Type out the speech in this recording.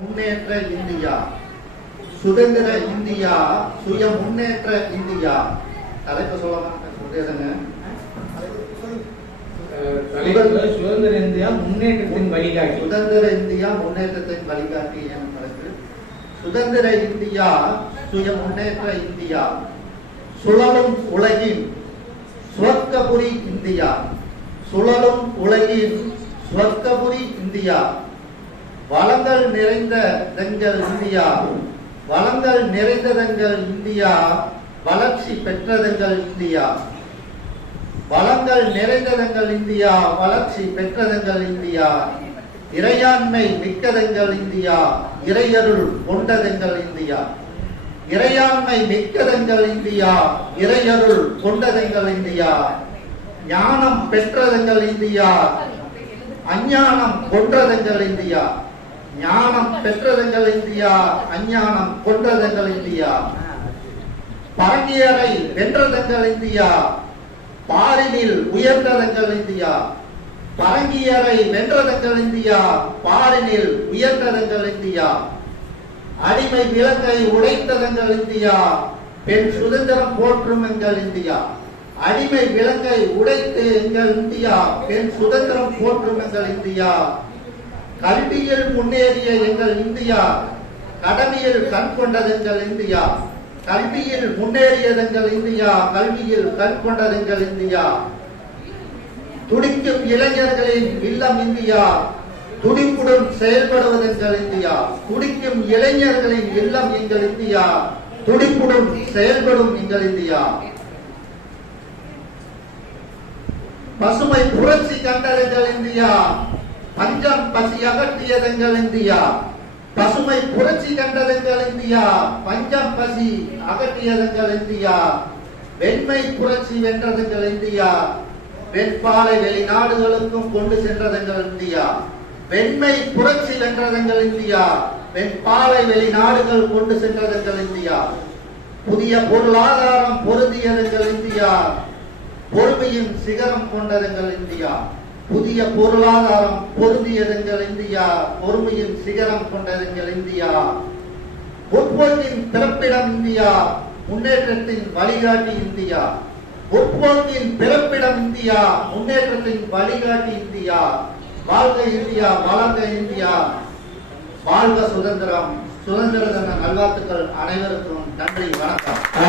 முன்னேற்ற India. சுதந்திர India சுய முன்னேற்ற India. தலைப்பு சொல்லலாம் தலைப்பு சுதந்திர இந்தியா முன்னேற்றத்தின் வழிகாட்டி. சுதந்திர இந்தியா முன்னேற்றத்தின் வழிகாட்டி என தலைப்பு. சுதந்திர இந்தியா சுய முன்னேற்ற இந்தியா. சுழலும் உலகின் சுவர்க்கபுரி இந்தியா. சுழலும் உலகின் சுவர்க்கபுரி இந்தியா. வளங்கள் நிறைந்த தங்கள் இந்தியா வளங்கள் நிறைந்ததங்கள் இந்தியா வளர்ச்சி பெற்றதங்கள் இந்தியா. வளங்கள் நிறைந்ததங்கள் இந்தியா வளர்ச்சி பெற்றதங்கள் இந்தியா. இறையாண்மை மிக்கதங்கள் இந்தியா இறையருள் கொண்டதங்கள் இந்தியா. இறையாண்மை மிக்கதங்கள் இந்தியா இறையருள் கொண்டதங்கள் இந்தியா. ஞானம் பெற்றதங்கள் இந்தியா அஞ்ஞானம் கொன்றதங்கள் இந்தியா. ஞானம் பெற்றதெங்கள் இந்தியா அஞ்ஞானம் கொன்றதங்கள் இந்தியா. பரங்கியரை வென்றதெங்கள் இந்தியா பாரினில் உயர்ந்ததெங்கள் இந்தியா. பரங்கியரை வென்றதெங்கள் இந்தியா பாரினில் உயர்ந்ததெங்கள் இந்தியா. அடிமை விலங்கை உடைத்ததெங்கள் இந்தியா பெண் சுதந்திரம் போற்றும் எங்கள் இந்தியா. அடிமை விலங்கை உடைத்து எங்கள் இந்தியா பெண் சுதந்திரம் போற்றும் எங்கள் இந்தியா. கல்வியில் முன்னேறிய எங்கள் இந்தியா கடமையில் கண் கொண்டதெங்கள் இந்தியா கல்வியில் முன்னேறியதெங்கள் இந்தியா கல்வியில் கண் கொண்டதெங்கள் இந்தியா. துடிக்கும் இளைஞர்களின் இல்லம் இந்தியா துடிப்புடன் செயல்படுவதெங்கள் இந்தியா. துடிக்கும் இளைஞர்களின் இல்லம் எங்கள் இந்தியா துடிப்புடன் செயல்படும் எங்கள் இந்தியா. பசுமை புரட்சி கண்டதெங்கள் இந்தியா. பஞ்சம் பசி அகற்றியதெங்கள் இந்தியா. பசுமை புரட்சி கண்டதெங்கள் இந்தியா. பஞ்சம் பசி அகற்றியதெங்கள் இந்தியா. வெண்மை புரட்சி வென்றதெங்கள் இந்தியா. வெண்பாலை வெளிநாடுகளுக்கும் கொண்டு சென்றதெங்கள் இந்தியா. வெண்மை புரட்சி வென்றதெங்கள் இந்தியா. வெண்பாலை வெளிநாடுகள் கொண்டு சென்றதெங்கள் இந்தியா. புதிய பொருளாதாரம் பொருந்தியதெங்கள் இந்தியா. பொறுமையின் சிகரம் கொண்டதெங்கள் இந்தியா. புதிய பொருளாதாரம் பொருந்தியதுங்கள் இந்தியா பொறுமையின் சிகரம் கொண்டதுங்கள் இந்தியா. உட்போக்கின் பிறப்பிடம் இந்தியா முன்னேற்றத்தின் வழிகாட்டி இந்தியா. உட்போக்கின் பிறப்பிடம் இந்தியா முன்னேற்றத்தின் வழிகாட்டி இந்தியா. வாழ்க இந்தியா வளர்க இந்தியா. வாழ்க சுதந்திரம். சுதந்திர தின நல்வாழ்த்துக்கள் அனைவருக்கும் நன்றி வணக்கம்.